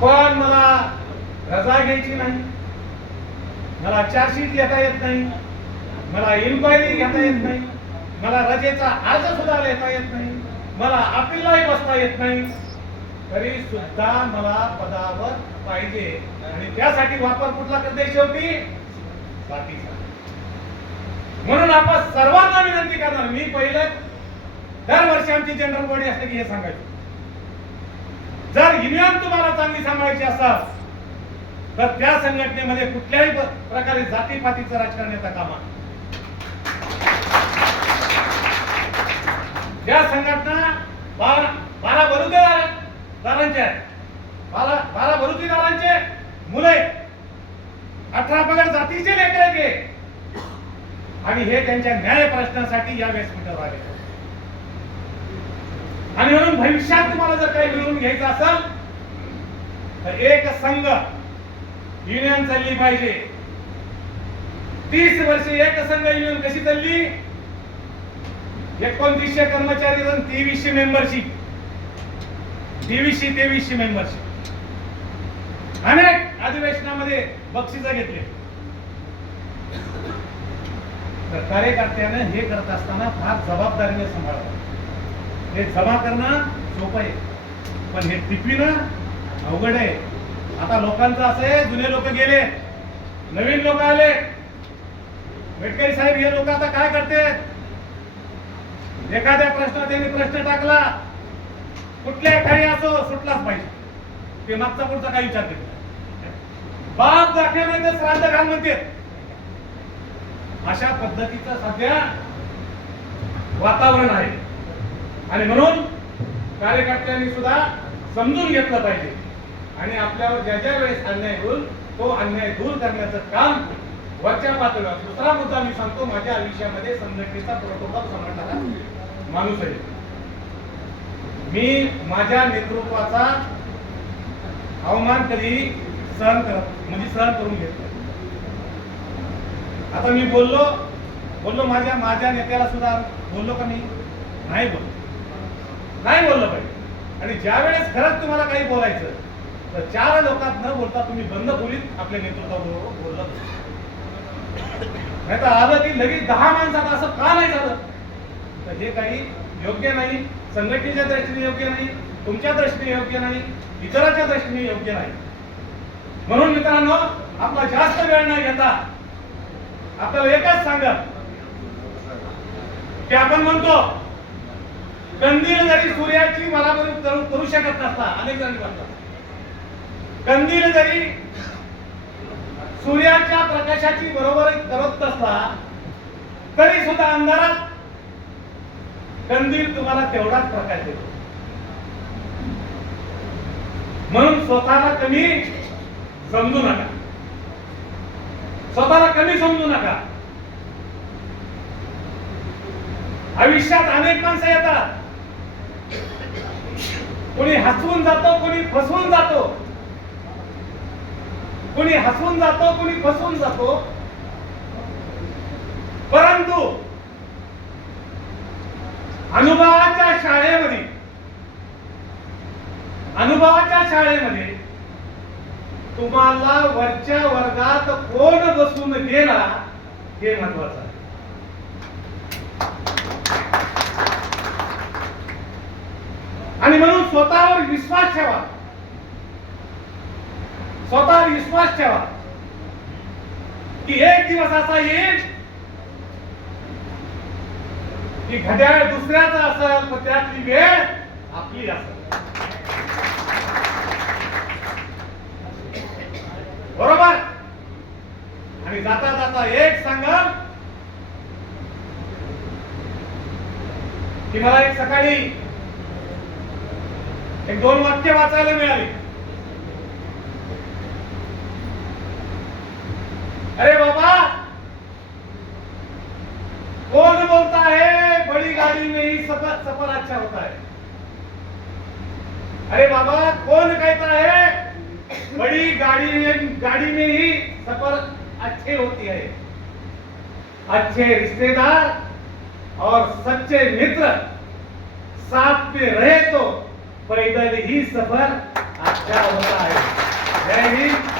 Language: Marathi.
पण मला रजा घ्यायची नाही, मला चार्जशीट घेता येत नाही, मला इन्क्वायरी घेता येत नाही, मला रजेचा अर्ज सुद्धा लिहिता येत नाही, मला अपीललाही बसता येत नाही, तरी सुद्धा मला पदावर पाहिजे. आणि त्यासाठी वापर कुठला करते शेवटी बाकीचा. म्हणून आपण सर्वांना विनंती करणार, मी पहिलं दरवर्षी आमची जनरल बॉडी असते की हे सांगायचं, जर युनियन तुम्हाला चांगली सांभाळायची असेल तर त्या संघटनेमध्ये कुठल्याही प्रकारे जातीपातीचं राजकारण येता कामा. त्या संघटना 12 बलुतेदारांचे आहेत, 12 बलुतेदारांचे मुले, 18 पगड जातीचे लेकर घे, आणि हे त्यांच्या न्याय प्रश्नासाठी या व्यासपीठावर आले. आणि म्हणून भविष्यात तुम्हाला जर काही मिळवून घ्यायचं असेल तर एक संघ युनियन चालली पाहिजे. 30 वर्षे एक संघ युनियन कशी चालली? 2900 कर्मचारी 2300 मेंबरशिप, 2300 मेंबरशिप. अनेक अधिवेशनामध्ये बक्षिसं घेतले. तर कार्यकर्त्याने हे करत असताना फार जबाबदारीने सांभाळावं. हे जमा करणं सोपं आहे, पण हे टिपणं अवघड आहे. आता लोकांचं असं आहे, जुने लोक गेले, नवीन लोक आले. मेटकरी साहेब हे लोक आता काय करते, एखाद्या प्रश्नात त्यांनी प्रश्न टाकला, कुठल्या काही असो सुटलाच पाहिजे, ते मागचा पुढचा काही विचार केला. बाप दाखवण्याचं श्राद्ध घाल म्हणते. अशा पद्धतीचं सध्या वातावरण आहे. आणि म्हणून कार्यकर्त्यांनी सुद्धा समजून घेतलं पाहिजे आणि आपल्यावर ज्या ज्या वेळेस अन्याय होईल तो अन्याय दूर करण्याचं काम वरच्या पातळीवर. दुसरा मुद्दा मी सांगतो, माझ्या आयुष्यामध्ये संघटनेचा प्रोटोकॉल समजणारा माणूस आहे. मी माझ्या नेतृत्वाचा अवमान कधी सहन करून घेतला. आता मी बोललो माझ्या नेत्याला सुद्धा बोललो का? मी नाही बोललो पाहिजे. आणि ज्या वेळेस खरंच तुम्हाला काही बोलायचं तर 4 लोकात न बोलता तुम्ही बंद बोलीत आपल्या नेतृत्वाबरोबर बोललं. नाही तर आलं की लगेच 10 माणसात असं का नाही झालं, तर हे काही योग्य नाही. संघटनेच्या दृष्टीने योग्य नाही, तुमच्या दृष्टीने योग्य नाही, इतरांच्या दृष्टीने योग्य नाही. म्हणून मित्रांनो, आपला जास्त वेळ न घेता आपल्याला एकच सांगा की आपण म्हणतो कंदील जरी सूर्याची बराबरी करू शकत नसता, अनेक जण म्हणतात कंदील जरी सूर्याच्या प्रकाशाची बरोबरी करत नसला तरी सुद्धा अंधारात कंदील तुम्हाला तेवढाच प्रकाश देतो. म्हणून स्वतःला कमी समजू नका, स्वतःला कमी समजू नका. आयुष्यात अनेक माणसं येतात, कोणी हसवून जातो, कोणी फसवून जातो, कोणी हसवून जातो, कोणी फसवून जातो. परंतु अनुभवाच्या शाळेमध्ये तुम्हाला वरच्या वर्गात कोण बसून गेला हे महत्वाचं आहे. आणि म्हणून स्वतःवर विश्वास ठेवा की एक दिवस असा येईल की घड्याळ दुसऱ्याचं असेल पण त्यातली वेळ आपली असेल. बरोबर? आणि जाता जाता एक सांगाल की मला एक सकाळी एक 2 वाक्य वाचायला मिळाली. अरे बाबा, कौन बोलता है बड़ी गाड़ी में ही सफर अच्छा होता है. अरे बाबा, कौन कहता है बड़ी गाड़ी में ही सफर अच्छे होती है. अच्छे रिश्तेदार और सच्चे मित्र साथ में रहे तो पैदल ही सफर त्या होता आहे. जय हिंद.